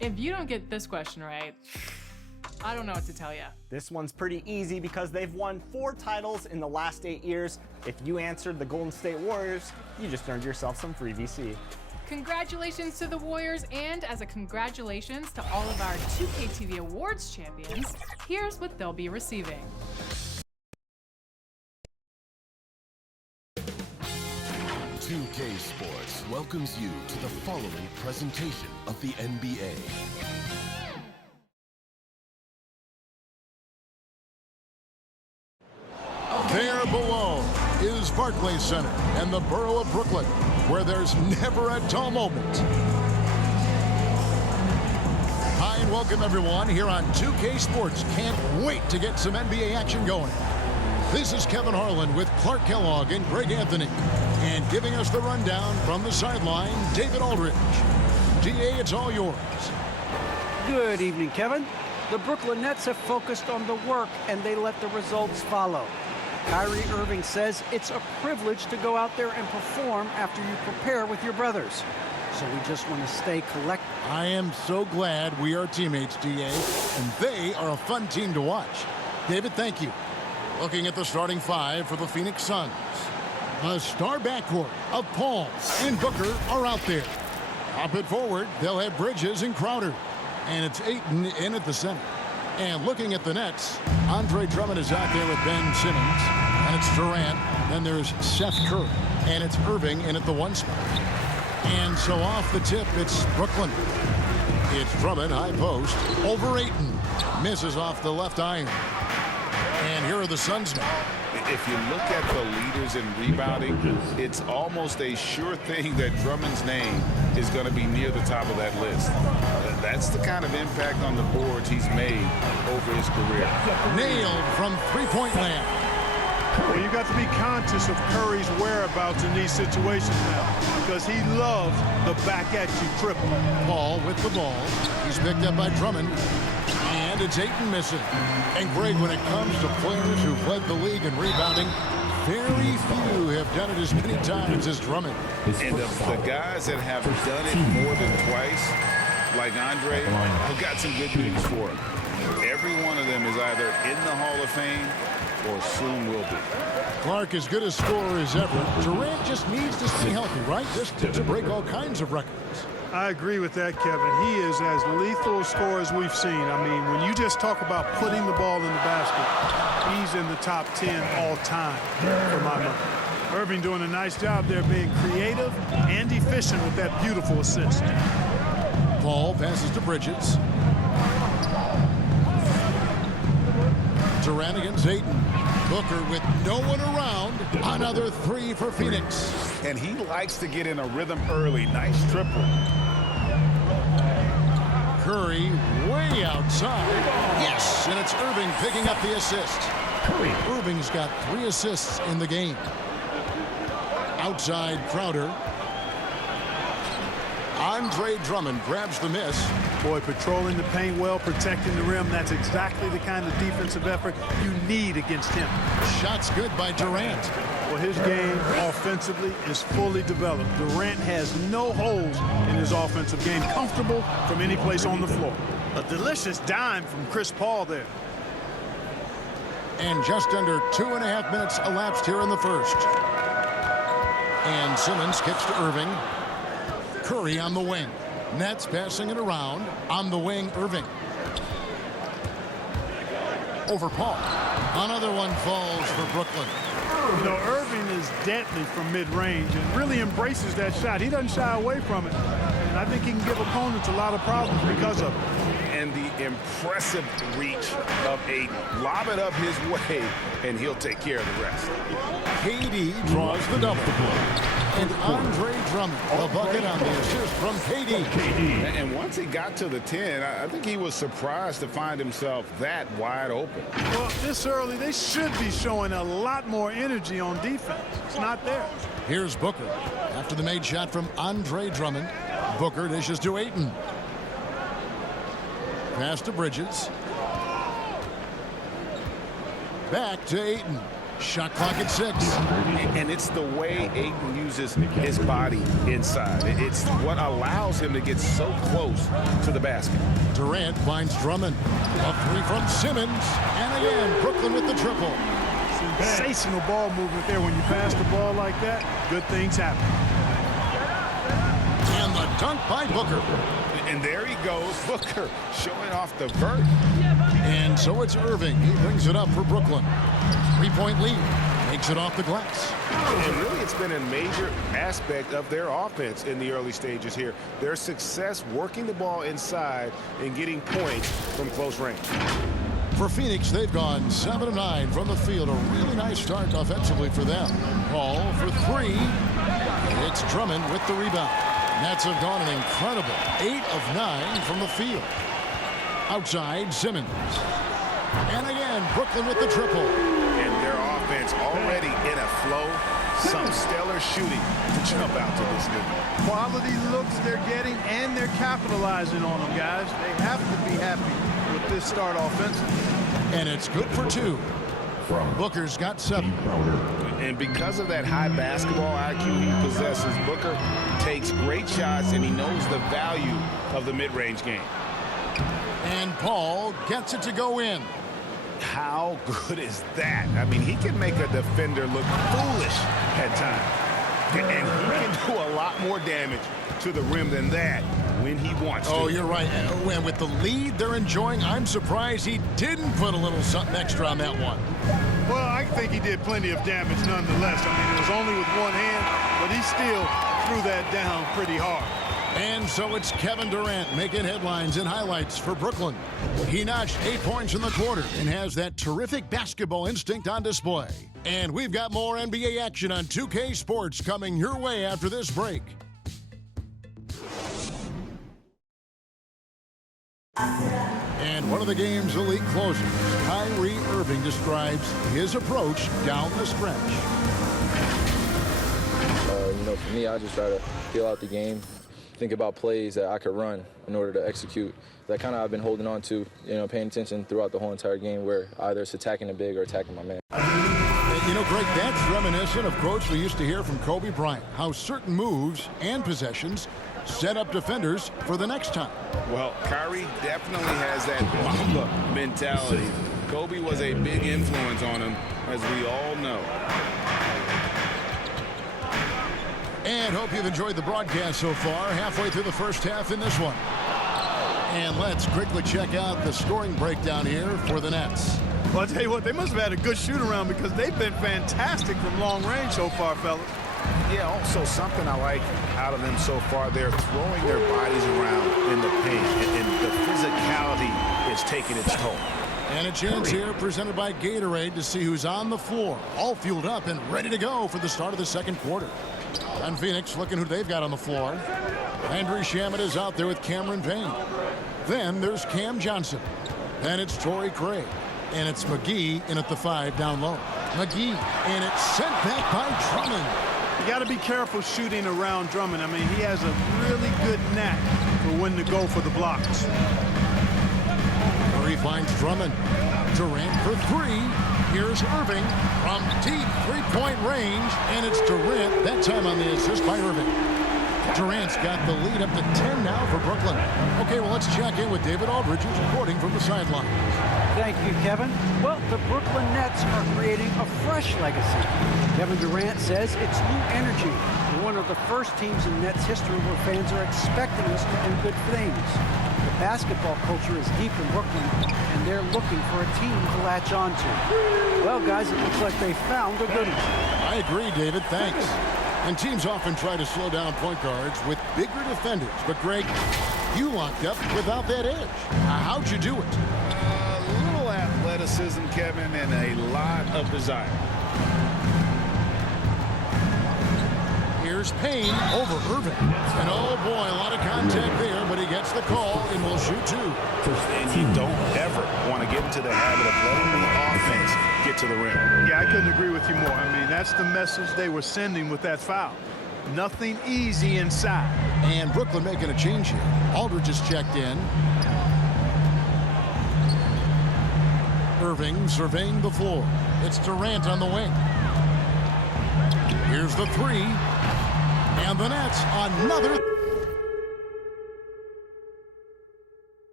If you don't get this question right, I don't know what to tell you. This one's pretty easy because they've won 4 titles in the last 8 years. If you answered the Golden State Warriors, you just earned yourself some free VC. Congratulations to the Warriors, and as a congratulations to all of our 2K TV Awards champions, here's what they'll be receiving. "2K Sports welcomes you to the following presentation of the NBA. There below is Barclays Center and the borough of Brooklyn, where there's never a dull moment. Hi and welcome everyone here on 2K Sports. Can't wait to get some NBA action going. This is Kevin Harlan with Clark Kellogg and Greg Anthony. And giving us the rundown from the sideline, David Aldridge. DA, it's all yours. Good evening, Kevin. The Brooklyn Nets have focused on the work and they let the results follow. Kyrie Irving says it's a privilege to go out there and perform after you prepare with your brothers. So we just want to stay collected. I am so glad we are teammates, DA, and they are a fun team to watch. David, thank you. Looking at the starting 5 for the Phoenix Suns. A star backcourt of Paul and Booker are out there. Hop it forward, they'll have Bridges and Crowder. And it's Ayton in at the center. And looking at the Nets, Andre Drummond is out there with Ben Simmons. And it's Durant. Then there's Seth Curry. And it's Irving in at the 1 spot. And so off the tip, it's Brooklyn. It's Drummond, high post, over Ayton. Misses off the left iron. And here are the Suns now. If you look at the leaders in rebounding, it's almost a sure thing that Drummond's name is going to be near the top of that list. That's the kind of impact on the boards he's made over his career. Nailed from three-point land. Well, you got to be conscious of Curry's whereabouts in these situations now, because he loves the back-at-you triple. Paul with the ball. He's picked up by Drummond. And it's Ayton missing. And Greg, when it comes to players who've led the league in rebounding, very few have done it as many times as Drummond. And the guys that have done it more than twice, like Andre, have got some good news for him. Every one of them is either in the Hall of Fame or soon will be. Clark, as good a scorer as ever. Durant just needs to stay healthy, right? Just to break all kinds of records. I agree with that, Kevin. He is as lethal a scorer as we've seen. I mean, when you just talk about putting the ball in the basket, he's in the top 10 all time for my money. Irving doing a nice job there being creative and efficient with that beautiful assist. Paul passes to Bridges. Durant against Ayton. Booker with no one around. Another 3 for Phoenix. And he likes to get in a rhythm early. Nice triple. Curry way outside. Yes, and it's Irving picking up the assist. Irving's got 3 assists in the game. Outside Crowder. Andre Drummond grabs the miss. Boy, patrolling the paint well, protecting the rim. That's exactly the kind of defensive effort you need against him. Shots good by Durant. Well, his game offensively is fully developed. Durant has no holes in his offensive game. Comfortable from any place on the floor. A delicious dime from Chris Paul there. And just under 2.5 minutes elapsed here in the first. And Simmons kicks to Irving. Curry on the wing. Nets passing it around. On the wing, Irving. Over Paul. Another one falls for Brooklyn. You know, Irving is deadly from mid-range and really embraces that shot. He doesn't shy away from it. And I think he can give opponents a lot of problems because of it. And the impressive reach of Ayton. Lob it up his way, and he'll take care of the rest. KD draws the double. And Andre Drummond, the bucket on the assist from KD. And once he got to the 10, I think he was surprised to find himself that wide open. Well, this early, they should be showing a lot more energy on defense. It's not there. Here's Booker. After the made shot from Andre Drummond, Booker dishes to Ayton. Pass to Bridges. Back to Ayton. Shot clock at 6. And it's the way Ayton uses his body inside. It's what allows him to get so close to the basket. Durant finds Drummond. A 3 from Simmons. And again, Brooklyn with the triple. Sensational ball movement there. When you pass the ball like that, good things happen. And the dunk by Booker. And there he goes, Booker, showing off the vert. And so it's Irving. He brings it up for Brooklyn. 3-point lead. Makes it off the glass. And really, it's been a major aspect of their offense in the early stages here. Their success working the ball inside and getting points from close range. For Phoenix, they've gone 7 of 9 from the field. A really nice start offensively for them. Paul for 3. It's Drummond with the rebound. Nets have gone an incredible 8 of 9 from the field. Outside, Simmons. And again, Brooklyn with the triple. And their offense already in a flow. Some stellar shooting to jump out to this league. Quality looks they're getting, and they're capitalizing on them, guys. They have to be happy with this start offensively. And it's good for 2. Booker's got 7. And because of that high basketball IQ he possesses, Booker takes great shots, and he knows the value of the mid-range game. And Paul gets it to go in. How good is that? I mean, he can make a defender look foolish at times. And he can do a lot more damage to the rim than that when he wants to. Oh, you're right. And with the lead they're enjoying, I'm surprised he didn't put a little something extra on that one. Well, I think he did plenty of damage nonetheless. I mean, it was only with one hand, but he still threw that down pretty hard. And so it's Kevin Durant making headlines and highlights for Brooklyn. He notched 8 points in the quarter and has that terrific basketball instinct on display. And we've got more NBA action on 2K Sports coming your way after this break. And one of the game's elite closers, Kyrie Irving, describes his approach down the stretch. For me, I just try to feel out the game, think about plays that I could run in order to execute. That kind of I've been holding on to, paying attention throughout the whole entire game, where either it's attacking the big or attacking my man. Greg, that's reminiscent of quotes we used to hear from Kobe Bryant, how certain moves and possessions set up defenders for the next time. Well, Kyrie definitely has that Mamba mentality. Kobe was a big influence on him, as we all know. And hope you've enjoyed the broadcast so far. Halfway through the first half in this one. And let's quickly check out the scoring breakdown here for the Nets. Well, I'll tell you what, they must have had a good shoot-around because they've been fantastic from long range so far, fellas. Yeah, also something I like out of them so far, they're throwing their bodies around in the paint, and the physicality is taking its toll. And a chance here presented by Gatorade to see who's on the floor, all fueled up and ready to go for the start of the second quarter. And Phoenix looking who they've got on the floor. Landry Shamet is out there with Cameron Payne. Then there's Cam Johnson. Then it's Torrey Craig. And it's McGee in at the 5 down low. McGee, and it's sent back by Drummond. You got to be careful shooting around Drummond. I mean, he has a really good knack for when to go for the blocks. Murray finds Drummond. Durant for 3. Here's Irving from deep three-point range, and it's Durant, that time on the assist by Irving. Durant's got the lead up to 10 now for Brooklyn. Okay, well, let's check in with David Aldridge, who's reporting from the sideline. Thank you, Kevin. Well, the Brooklyn Nets are creating a fresh legacy. Kevin Durant says it's new energy. We're one of the first teams in Nets history where fans are expecting us to do good things. The basketball culture is deep in Brooklyn, and they're looking for a team to latch on to. Well, guys, it looks like they found a good one. I agree, David. Thanks. And teams often try to slow down point guards with bigger defenders. But, Greg, you locked up without that edge. How'd you do it? A little athleticism, Kevin, and a lot of desire. Here's Payne over Irving. And, oh, boy, a lot of contact there, but he gets the call and will shoot 2. And you don't ever want to get into the habit of letting the offense get to the rim. Yeah, I couldn't agree with you more. I mean, that's the message they were sending with that foul. Nothing easy inside. And Brooklyn making a change here. Aldridge is checked in. Irving surveying the floor. It's Durant on the wing. Here's the three. And the Nets another.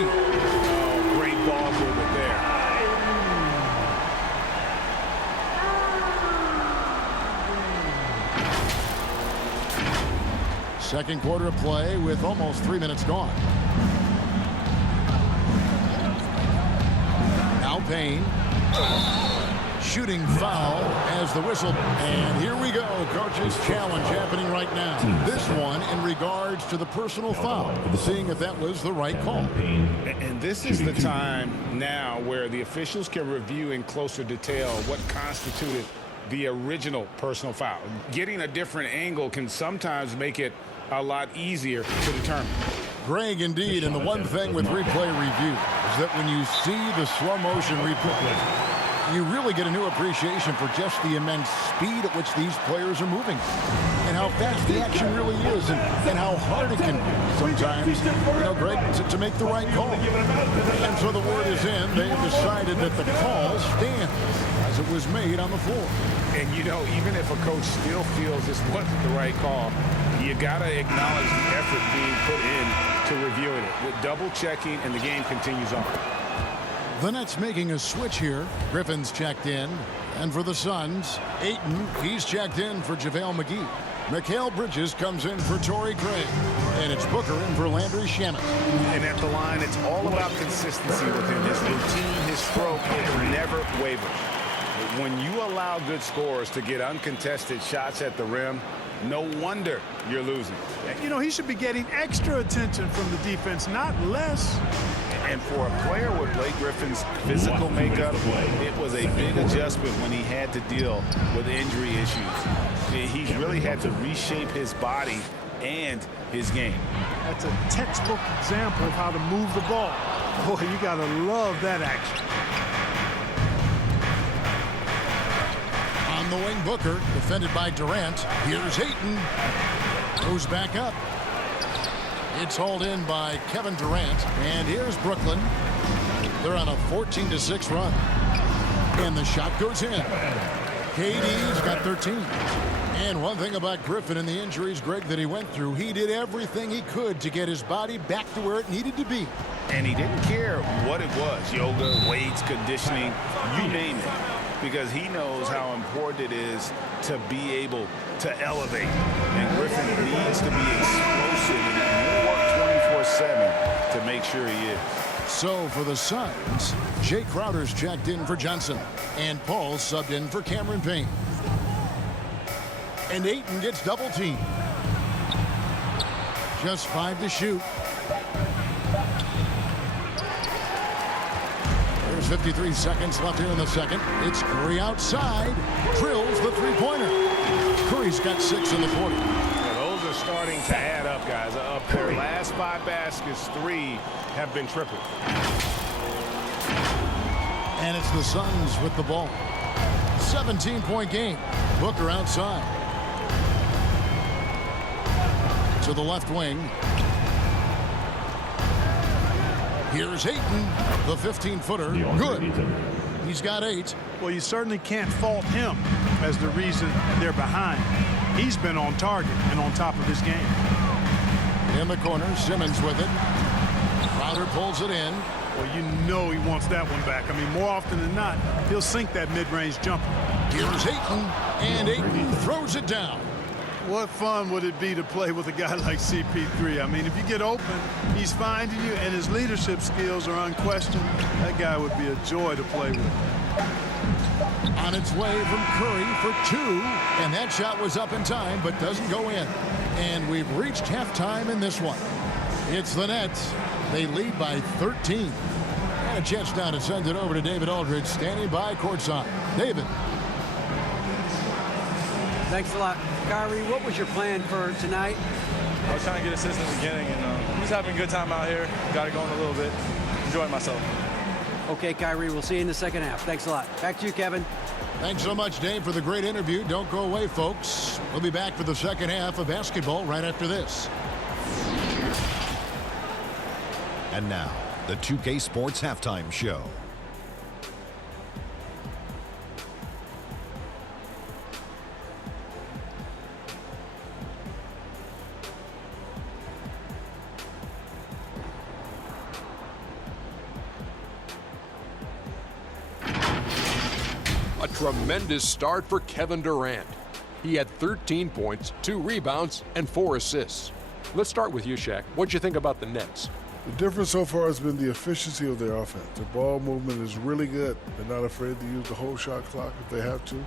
Oh, great ball movement there. Second quarter of play with almost 3 minutes gone. Now Payne. Shooting foul as the whistle. And here we go. Coach's challenge happening right now. This one in regards to the personal foul. Seeing if that was the right call. And this is the time now where the officials can review in closer detail what constituted the original personal foul. Getting a different angle can sometimes make it a lot easier to determine. Greg, indeed. And the one thing with replay review is that when you see the slow motion replay, you really get a new appreciation for just the immense speed at which these players are moving and how fast the action really is and how hard it can be sometimes, Greg, to make the right call. And so the word is in. They have decided that the call stands as it was made on the floor. And, even if a coach still feels this wasn't the right call, you got to acknowledge the effort being put in to reviewing it. With double checking, and the game continues on. The Nets making a switch here. Griffin's checked in. And for the Suns, Ayton, he's checked in for JaVale McGee. Mikal Bridges comes in for Torrey Craig. And it's Booker in for Landry Shamet. And at the line, it's all about consistency with him. His routine, his stroke, it never wavers. When you allow good scorers to get uncontested shots at the rim, no wonder you're losing. He should be getting extra attention from the defense, not less. And for a player with Blake Griffin's physical makeup, it was a big adjustment when he had to deal with injury issues. He's really had to reshape his body and his game. That's a textbook example of how to move the ball. Boy, you got to love that action. On the wing, Booker, defended by Durant. Here's Ayton. Goes back up. It's hauled in by Kevin Durant. And here's Brooklyn. They're on a 14-6 run. And the shot goes in. KD's got 13. And one thing about Griffin and the injuries, Greg, that he went through, he did everything he could to get his body back to where it needed to be. And he didn't care what it was, yoga, weights, conditioning, you name it, because he knows how important it is to be able to elevate. And Griffin needs to be explosive and work 24/7 to make sure he is. So for the Suns, Jay Crowder's checked in for Johnson, and Paul subbed in for Cameron Payne. And Ayton gets double teamed. Just 5 to shoot. There's 53 seconds left here in the second. It's Curry outside. Drills the three-pointer. Curry's got 6 in the quarter. Those are starting to add up, guys. Up their last 5 baskets, 3 have been tripled. And it's the Suns with the ball. 17-point game. Booker outside. To the left wing. Here's Ayton, the 15-footer. Good. He's got 8. Well, you certainly can't fault him as the reason they're behind. He's been on target and on top of his game. In the corner, Simmons with it. Crowder pulls it in. Well, you know he wants that one back. I mean, more often than not, he'll sink that mid-range jumper. Here's Ayton, and Ayton throws it down. What fun would it be to play with a guy like CP3? I mean, if you get open, he's finding you, and his leadership skills are unquestioned. That guy would be a joy to play with. On its way from Curry for 2, and that shot was up in time, but doesn't go in. And we've reached halftime in this one. It's the Nets. They lead by 13. And a chance now to send it over to David Aldridge, standing by courtside. David. Thanks a lot. Kyrie, what was your plan for tonight? I was trying to get assists in the beginning, and I'm just having a good time out here. Got it going a little bit. Enjoying myself. Okay, Kyrie, we'll see you in the second half. Thanks a lot. Back to you, Kevin. Thanks so much, Dave, for the great interview. Don't go away, folks. We'll be back for the second half of basketball right after this. And now, the 2K Sports Halftime Show. A tremendous start for Kevin Durant. He had 13 points, 2 rebounds, and 4 assists. Let's start with you, Shaq. What'd you think about the Nets? The difference so far has been the efficiency of their offense. Their ball movement is really good. They're not afraid to use the whole shot clock if they have to.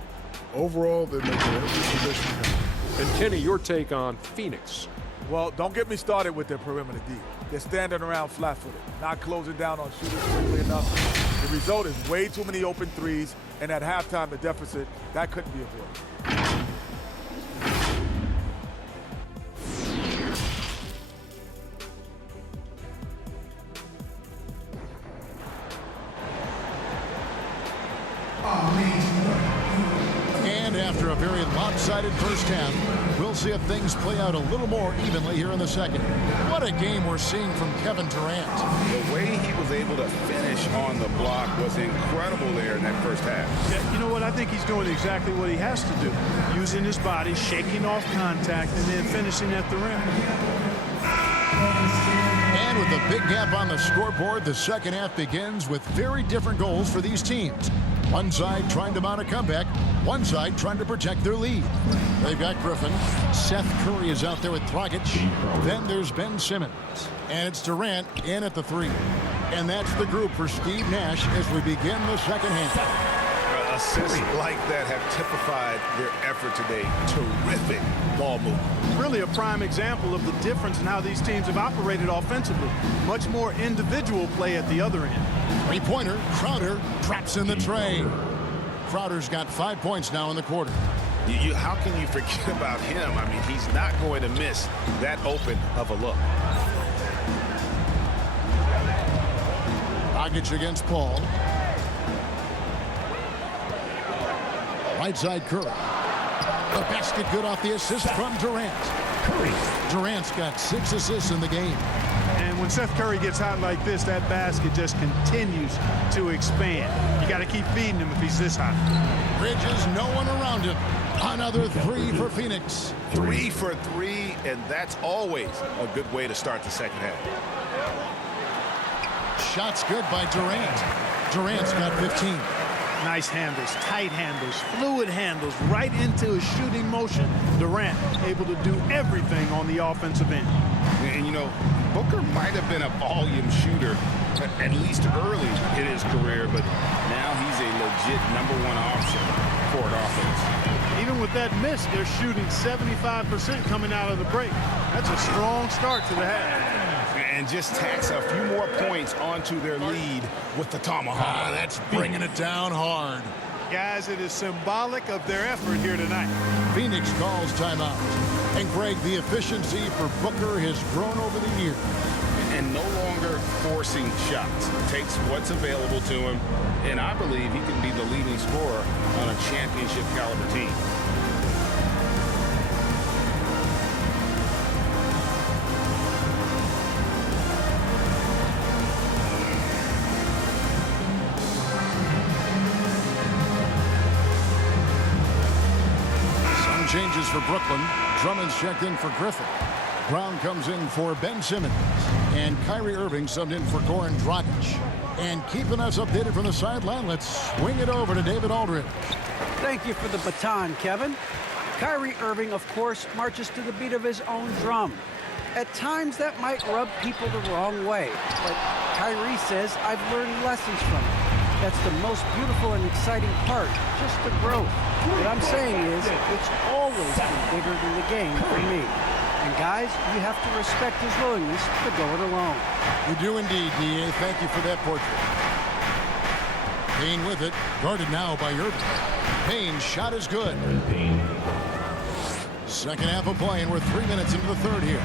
Overall, they're making every possession count. And Kenny, your take on Phoenix. Well, don't get me started with their perimeter D. They're standing around flat-footed, not closing down on shooters quickly enough. The result is way too many open threes, and at halftime, the deficit, that couldn't be avoided. And after a very lopsided first half, we'll see if things play out a little more evenly here in the second. What a game we're seeing from Kevin Durant. The way he was able to finish on the block was incredible there in that first half. Yeah, you know what? I think he's doing exactly what he has to do. Using his body, shaking off contact, and then finishing at the rim. And with a big gap on the scoreboard, the second half begins with very different goals for these teams. One side trying to mount a comeback, one side trying to protect their lead. They've got Griffin. Seth Curry is out there with Dragic. Then there's Ben Simmons. And it's Durant in at the 3. And that's the group for Steve Nash as we begin the second half. Assists like that have typified their effort today. Terrific ball movement. Really a prime example of the difference in how these teams have operated offensively. Much more individual play at the other end. Three-pointer, Crowder traps in the tray. Crowder's got 5 points now in the quarter. How can you forget about him? I mean, he's not going to miss that open of a look. Dragic against Paul. Right side, Curry. The basket good off the assist from Durant. Durant's got 6 assists in the game. And when Seth Curry gets hot like this, that basket just continues to expand. You got to keep feeding him if he's this hot. Bridges, no one around him. Another 3 for Phoenix. 3 for 3, and that's always a good way to start the second half. Shots good by Durant. Durant's got 15. Nice handles, tight handles, fluid handles, right into his shooting motion. Durant able to do everything on the offensive end. And, you know, Booker might have been a volume shooter, at least early in his career, but now he's a legit #1 option for an offense. Even with that miss, they're shooting 75% coming out of the break. That's a strong start to the half. And just tacks a few more points onto their lead with the tomahawk. That's bringing it down hard. Guys, it is symbolic of their effort here tonight. Phoenix calls timeout. And Greg, the efficiency for Booker has grown over the years. And no longer forcing shots. Takes what's available to him. And I believe he can be the leading scorer on a championship caliber team. Changes for Brooklyn. Drummond's checked in for Griffin. Brown comes in for Ben Simmons. And Kyrie Irving subbed in for Goran Dragic. And keeping us updated from the sideline, let's swing it over to David Aldridge. Thank you for the baton, Kevin. Kyrie Irving, of course, marches to the beat of his own drum. At times, that might rub people the wrong way. But Kyrie says, I've learned lessons from it. That's the most beautiful and exciting part, just the growth. What I'm saying is, it's always been bigger than the game for me. And guys, you have to respect his willingness to go it alone. We do indeed, D.A. Thank you for that portrait. Payne with it, guarded now by Irving. Payne's shot is good. Second half of play, and we're 3 minutes into the third here.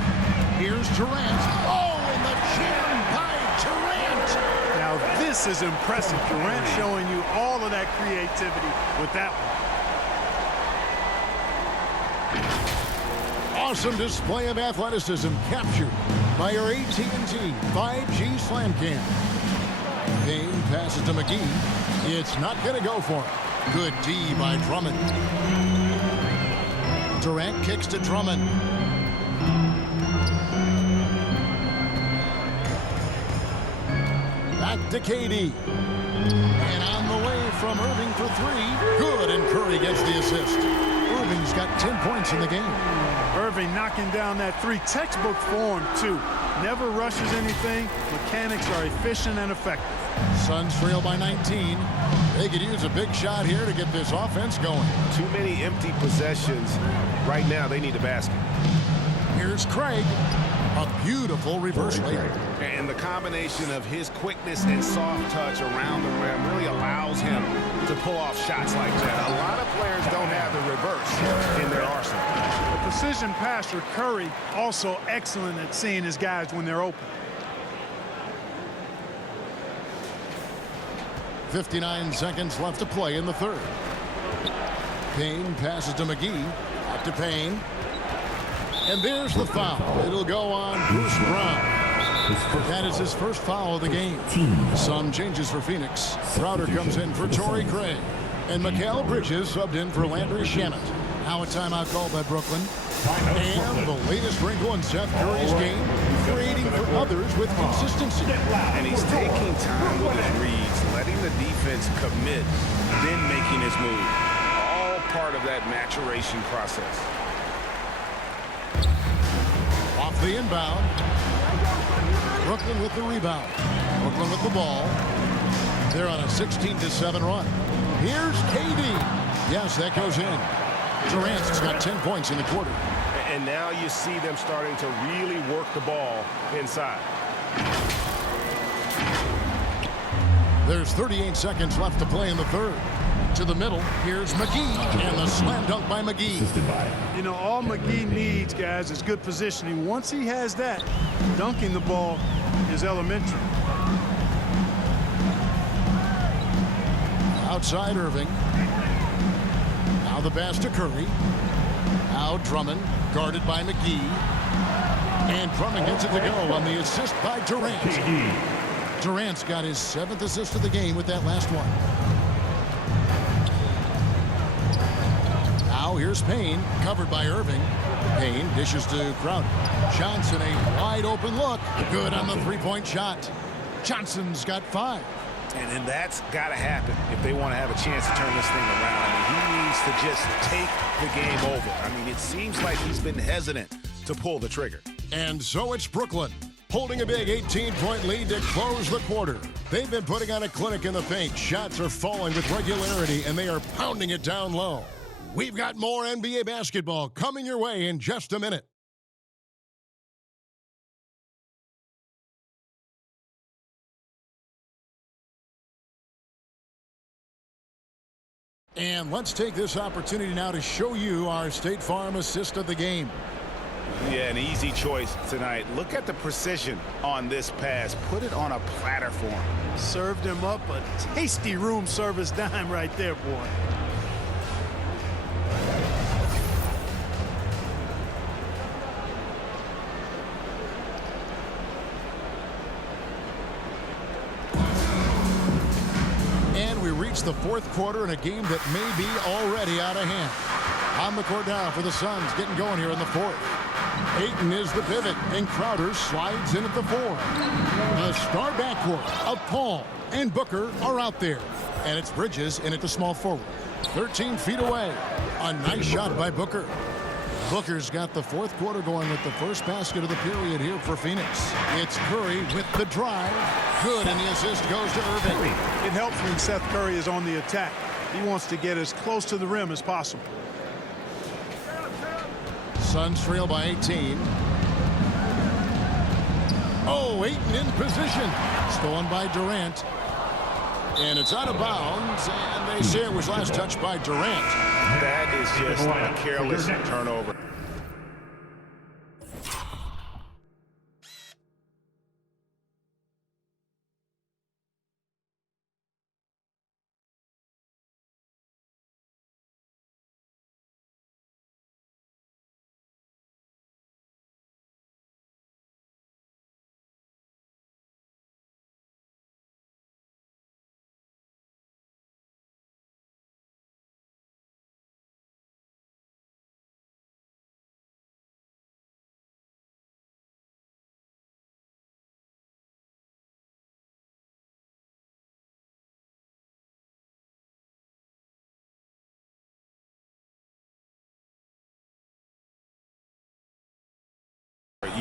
Here's Durant. Oh, and the jam by Durant. Now this is impressive. Durant showing you all of that creativity with that one. Awesome display of athleticism captured by our AT&T 5G Slam Cam. Payne passes to McGee. It's not going to go for him. Good D by Drummond. Durant kicks to Drummond. Back to KD. And on the way from Irving for three. Good, and Curry gets the assist. Irving's got 10 points in the game. Irving knocking down that three. Textbook form, too. Never rushes anything. Mechanics are efficient and effective. Suns trail by 19. They could use a big shot here to get this offense going. Too many empty possessions. Right now, they need a basket. Here's Craig. A beautiful reverse layup. And the combination of his quickness and soft touch around the rim really allows him to pull off shots like that. A lot of players don't have the reverse in their arsenal. The precision passer, Curry, also excellent at seeing his guys when they're open. 59 seconds left to play in the third. Payne passes to McGee. Back to Payne. And there's the foul. It'll go on Bruce Brown. That is his first foul of the game. Some changes for Phoenix. Crowder comes in for Torrey Craig. And Mikal Bridges subbed in for Landry Shamet. Now a timeout called by Brooklyn. And the latest wrinkle in Seth Curry's game, creating for others with consistency. And he's taking time with his reads, letting the defense commit, then making his move. All part of that maturation process. Off the inbound. Brooklyn with the rebound. Brooklyn with the ball. They're on a 16-7 run. Here's KD. Yes, that goes in. Durant's got 10 points in the quarter. And now you see them starting to really work the ball inside. There's 38 seconds left to play in the third. To the middle, here's McGee, and the slam dunk by McGee. You know, all McGee needs, guys, is good positioning. Once he has that, dunking the ball is elementary. Outside Irving. Now the pass to Curry. Now Drummond, guarded by McGee. And Drummond gets it to go on the assist by Durant. Durant's got his 7th assist of the game with that last one. Now here's Payne, covered by Irving. Payne dishes to Crowder. Johnson, a wide open look. Good on the three-point shot. Johnson's got 5. And that's got to happen if they want to have a chance to turn this thing around. I mean, he needs to just take the game over. I mean, it seems like he's been hesitant to pull the trigger. And so it's Brooklyn, holding a big 18-point lead to close the quarter. They've been putting on a clinic in the paint. Shots are falling with regularity, and they are pounding it down low. We've got more NBA basketball coming your way in just a minute. And let's take this opportunity now to show you our State Farm assist of the game. Yeah, an easy choice tonight. Look at the precision on this pass. Put it on a platter for him. Served him up a tasty room service dime right there, boy. The fourth quarter in a game that may be already out of hand. On the court now for the Suns, getting going here in the fourth. Ayton is the pivot, and Crowder slides in at the 4. The star backcourt of Paul and Booker are out there. And it's Bridges in at the small forward. 13 feet away. A nice shot by Booker. Booker's got the fourth quarter going with the first basket of the period here for Phoenix. It's Curry with the drive. Good, and the assist goes to Irving. It helps when Seth Curry is on the attack. He wants to get as close to the rim as possible. Suns trail by 18. Oh, Ayton in position. Stolen by Durant. And it's out of bounds, and they say it was last touched by Durant. That is just a careless turnover.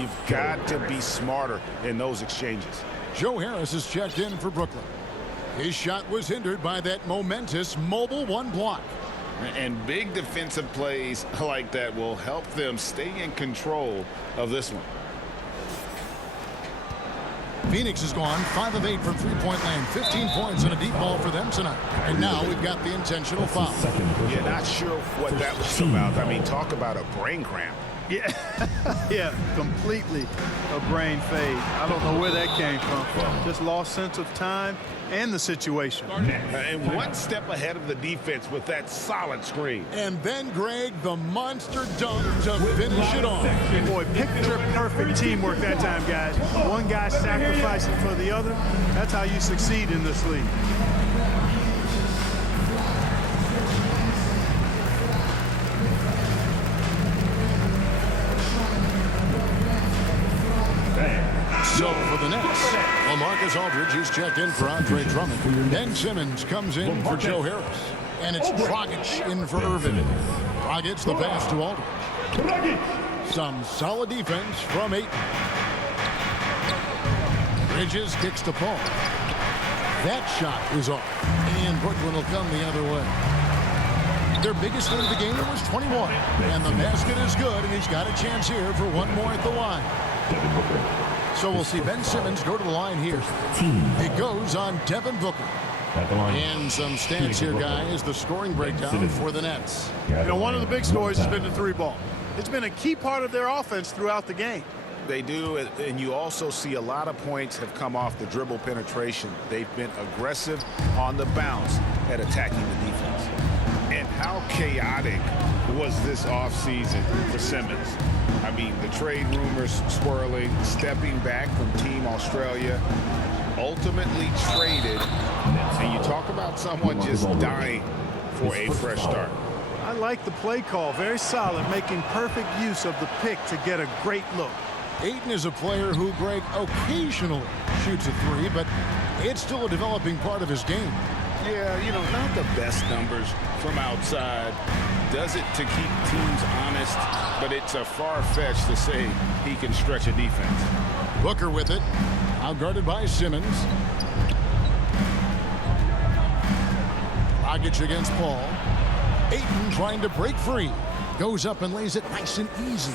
You've got to be smarter in those exchanges. Joe Harris is checked in for Brooklyn. His shot was hindered by that momentous mobile one block. And big defensive plays like that will help them stay in control of this one. Phoenix has gone 5 of 8 from three-point land, 15 points and a deep ball for them tonight. And now we've got the intentional foul. Yeah, not sure what that was about. I mean, talk about a brain cramp. Yeah, yeah, completely a brain fade. I don't know where that came from. Just lost sense of time and the situation. And one step ahead of the defense with that solid screen. And then, Greg, the monster dunk to finish it off. Boy, picture perfect teamwork that time, guys. One guy sacrificing for the other. That's how you succeed in this league. So for the Nets, LaMarcus Aldridge is checked in for Andre Drummond. Ben Simmons comes in for Joe Harris. And it's Dragic in for Irvin. Dragic the pass to Aldridge. Some solid defense from Ayton. Bridges kicks to Paul. That shot is off. And Brooklyn will come the other way. Their biggest lead of the game was 21. And the basket is good, and he's got a chance here for one more at the line. So we'll see Ben Simmons go to the line here. It goes on Devin Booker. And some stats here, guys. The scoring breakdown for the Nets. You know, one of the big stories has been the three ball. It's been a key part of their offense throughout the game. They do, and you also see a lot of points have come off the dribble penetration. They've been aggressive on the bounce at attacking the defense. And how chaotic was this offseason for Simmons? I mean, the trade rumors swirling, stepping back from Team Australia, ultimately traded. And you talk about someone just dying for a fresh start. I like the play call. Very solid, making perfect use of the pick to get a great look. Ayton is a player who, Greg, occasionally shoots a three, but it's still a developing part of his game. Yeah, you know, not the best numbers from outside. Does it to keep teams honest, but it's a far-fetched to say he can stretch a defense. Booker with it, outguarded by Simmons. Dragic against Paul. Ayton trying to break free. Goes up and lays it nice and easy.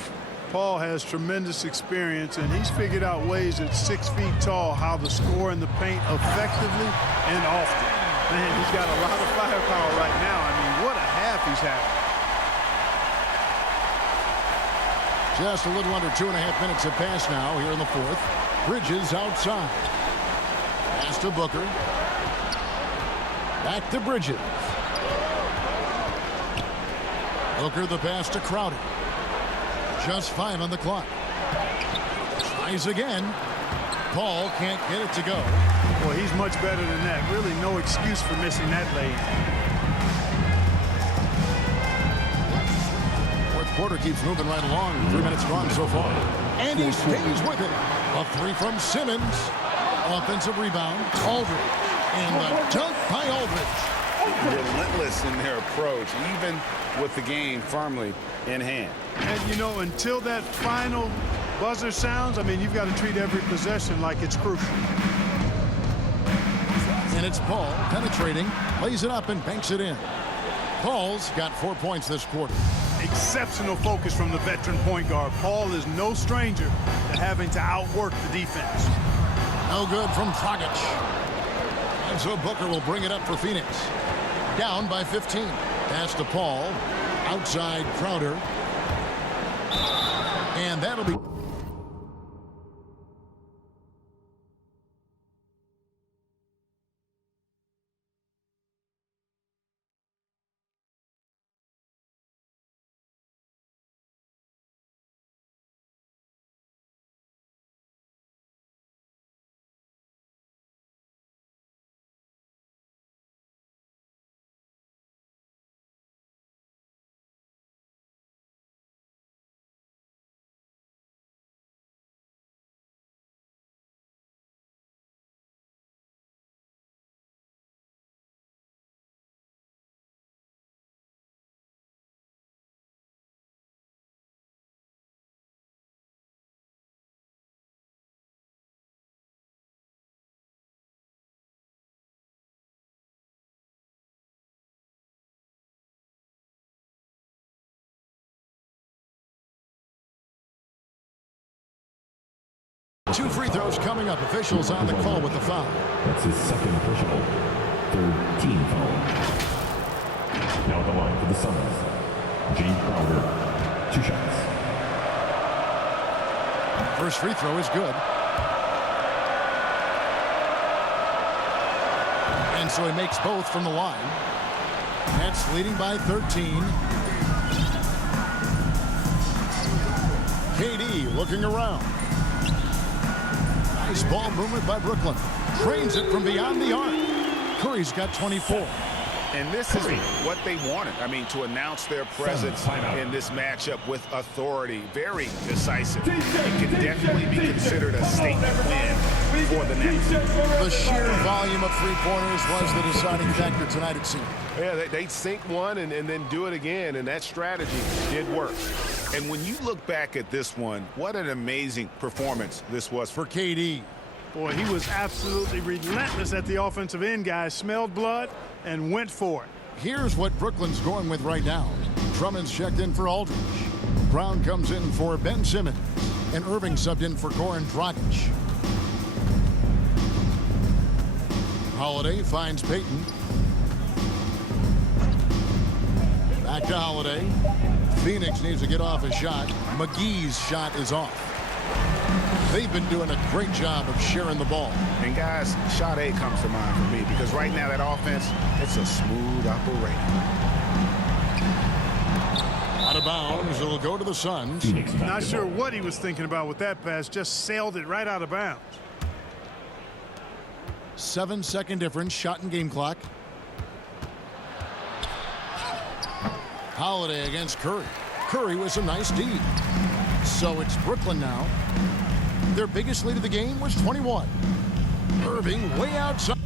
Paul has tremendous experience, and he's figured out ways at 6 feet tall how to score in the paint effectively and often. Man, he's got a lot of firepower right now. I mean, what a half he's having. Just a little under 2.5 minutes have passed now here in the fourth. Bridges outside. Pass to Booker. Back to Bridges. Booker the pass to Crowder. Just 5 on the clock. Tries again. Paul can't get it to go. Well, he's much better than that. Really no excuse for missing that lane. Fourth quarter keeps moving right along. 3 minutes gone so far. And he stays with it. A three from Simmons. Offensive rebound. Aldridge. And the dunk by Aldridge. Relentless in their approach, even with the game firmly in hand. And, you know, until that final buzzer sounds, I mean, you've got to treat every possession like it's crucial. And it's Paul penetrating, lays it up and banks it in. Paul's got 4 points this quarter. Exceptional focus from the veteran point guard. Paul is no stranger to having to outwork the defense. No good from Dragic. And so Booker will bring it up for Phoenix. Down by 15. Pass to Paul. Outside Crowder. And that'll be... 2 free throws coming up. Officials on the call with the foul. That's his second personal. 3rd team foul. Now at the line for the Suns, James Crowder. 2 shots. First free throw is good. And so he makes both from the line. Nets leading by 13. KD looking around. Nice ball movement by Brooklyn. Drains it from beyond the arc. Curry's got 24. And this is what they wanted. I mean, to announce their presence in this matchup with authority. Very decisive. It can definitely be considered a statement win for the Nets. The sheer volume of three-pointers was the deciding factor tonight, it seemed. Yeah, they sink one and then do it again, and that strategy did work. And when you look back at this one, what an amazing performance this was for KD. Boy, he was absolutely relentless at the offensive end, guys. Smelled blood and went for it. Here's what Brooklyn's going with right now. Drummond's checked in for Aldridge. Brown comes in for Ben Simmons. And Irving subbed in for Goran Dragic. Holiday finds Payton. Back to Holiday. Phoenix needs to get off a shot. McGee's shot is off. They've been doing a great job of sharing the ball. And guys, shot A comes to mind for me because right now that offense, it's a smooth operation. Out of bounds, it'll go to the Suns. Not sure what he was thinking about with that pass, just sailed it right out of bounds. 7-second difference, shot and game clock. Holiday against Curry. Curry was a nice D. So it's Brooklyn now. Their biggest lead of the game was 21. Irving way outside.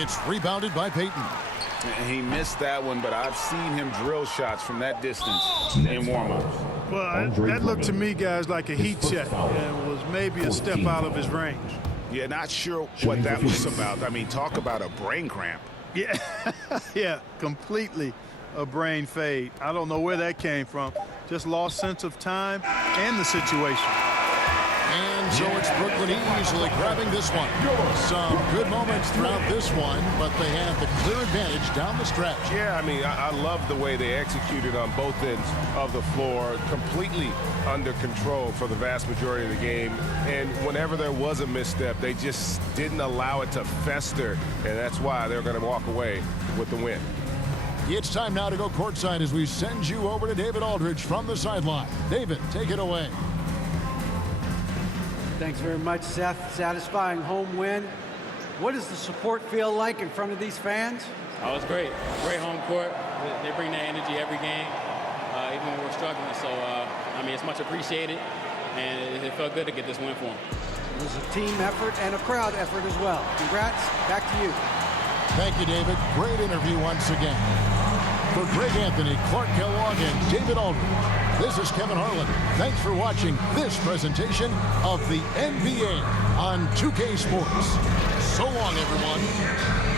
It's rebounded by Payton. He missed that one, but I've seen him drill shots from that distance in warm-ups. Well, that looked to me, guys, like a heat check and was maybe a step out of his range. Yeah, not sure what that was about. I mean, talk about a brain cramp. Yeah, yeah, completely a brain fade. I don't know where that came from. Just lost sense of time and the situation. And so it's Brooklyn easily grabbing this one. Some good moments throughout this one, but they have the clear advantage down the stretch. Yeah, I mean, I love the way they executed on both ends of the floor. Completely under control for the vast majority of the game. And whenever there was a misstep, they just didn't allow it to fester. And that's why they're going to walk away with the win. It's time now to go courtside as we send you over to David Aldridge from the sideline. David, take it away. Thanks very much, Seth. Satisfying home win. What does the support feel like in front of these fans? Oh, it's great. Great home court. They bring that energy every game, even when we're struggling. So, I mean, it's much appreciated, and it felt good to get this win for them. It was a team effort and a crowd effort as well. Congrats. Back to you. Thank you, David. Great interview once again. For Greg Anthony, Clark Kellogg, and David Aldridge, this is Kevin Harlan. Thanks for watching this presentation of the NBA on 2K Sports. So long, everyone.